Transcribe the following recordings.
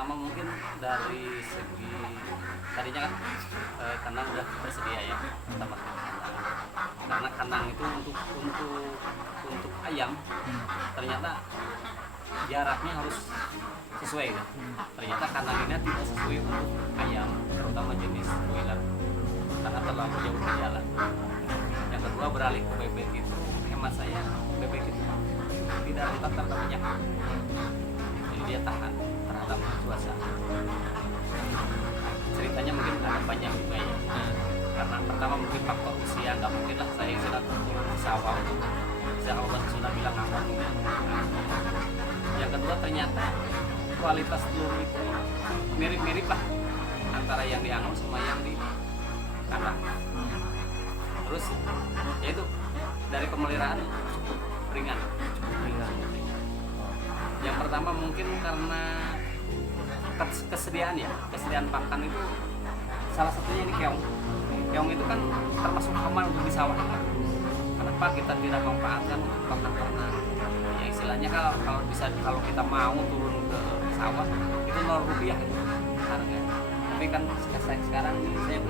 pertama mungkin dari segi tadinya kan kandang udah tersedia ya, pertama kandang. Karena kandang itu untuk ayam ternyata jaraknya harus sesuai kan. Ternyata kandang ini tidak sesuai untuk ayam, terutama jenis broiler karena terlalu jauh ke jalan. Yang kedua beralih ke bebek itu, hemat saya bebek itu tidak rentan terhadap penyakit, jadi dia tahan terhadap cuaca. Ceritanya mungkin ada banyak juga ya, karena pertama mungkin faktor usia, nggak mungkin lah saya sudah turun ke sawah untuk saya Allah sudah bilang aman. Yang kedua ternyata kualitas telur itu mirip-mirip lah antara yang di Angon sama yang di kandang. Terus yaitu dari pemeliharaan cukup ringan. Yang pertama mungkin karena kesediaan pakan itu salah satunya ini keong. Keong itu kan termasuk aman untuk di sawah. Kenapa kita tidak memanfaatkan untuk pakan ternak? Ya istilahnya kalau kita mau turun ke sawah itu Rp0 harga. Tapi kan sekarang ini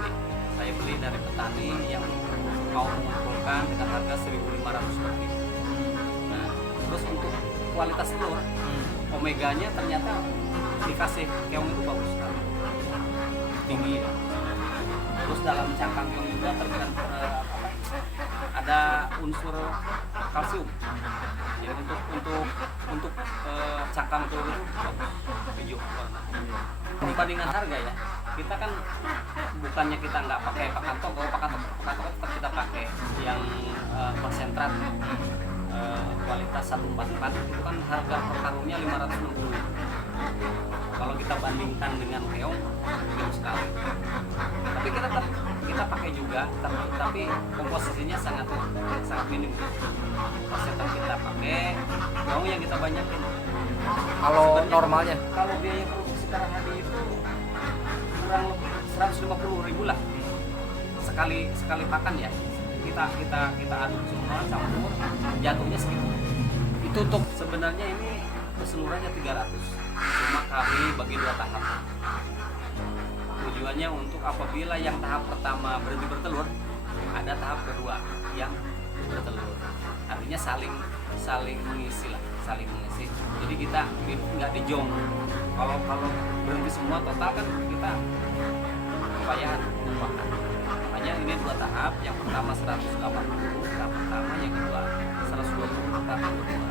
saya beli dari petani yang mau mengumpulkan dengan harga 1.500 per kilo. Nah, terus untuk kualitas telur, omeganya ternyata dikasih keong itu bagus sekali, tinggi ya. Terus dalam cangkang keong juga terkandung ada unsur kalsium. Jadi untuk cangkang telur itu bagus, hijau warna. Perbandingan harga ya, kita kan bukannya kita nggak pakai pakan toko tetap kita pakai yang konsentrat kualitas 144 itu kan harga per karungnya 560. Kalau kita bandingkan dengan keong jauh sekali. Tapi kita pakai juga, tapi komposisinya sangat minim. Konsentrat kita pakai, keong yang kita banyakin. Kalau normalnya? Kalau biaya produksi per hari itu kurang lebih 150.000 lah sekali pakan ya. Kita aduk semua campur, jatuhnya segitu. Itu untuk sebenarnya ini keseluruhannya 300, cuma kami bagi 2 tahap. Tujuannya untuk apabila yang tahap pertama berhenti bertelur, ada tahap kedua yang bertelur. Artinya saling mengisi lah, saling mengisi. Jadi kita nggak dijong. Kalau berhenti semua total kan kita kebayaan. Makanya ini 2 tahap. Yang pertama 180 tahap pertama, yang kedua 120 tahap kedua.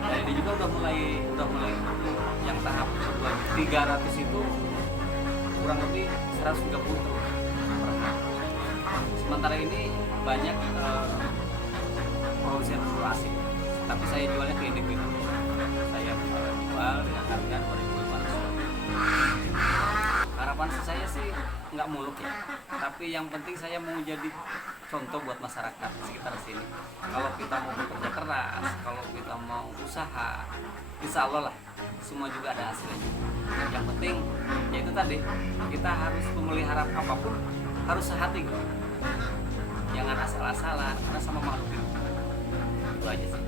Dan ini juga udah mulai yang tahap kedua 300 itu kurang lebih 130 telur. Sementara ini banyak produsen telur asing, tapi saya jualnya ke individu. Saya jual dengan harga 2.500. Harapan saya sih nggak muluk ya, tapi yang penting saya mau jadi contoh buat masyarakat di sekitar sini. Kalau kita mau bekerja keras, kalau kita mau usaha, insya Allah lah semua juga ada hasilnya. Yang penting yaitu tadi, kita harus memelihara apapun harus sehati gitu. Jangan asal-asalan, karena sama makhluk hidup. Itu aja sih.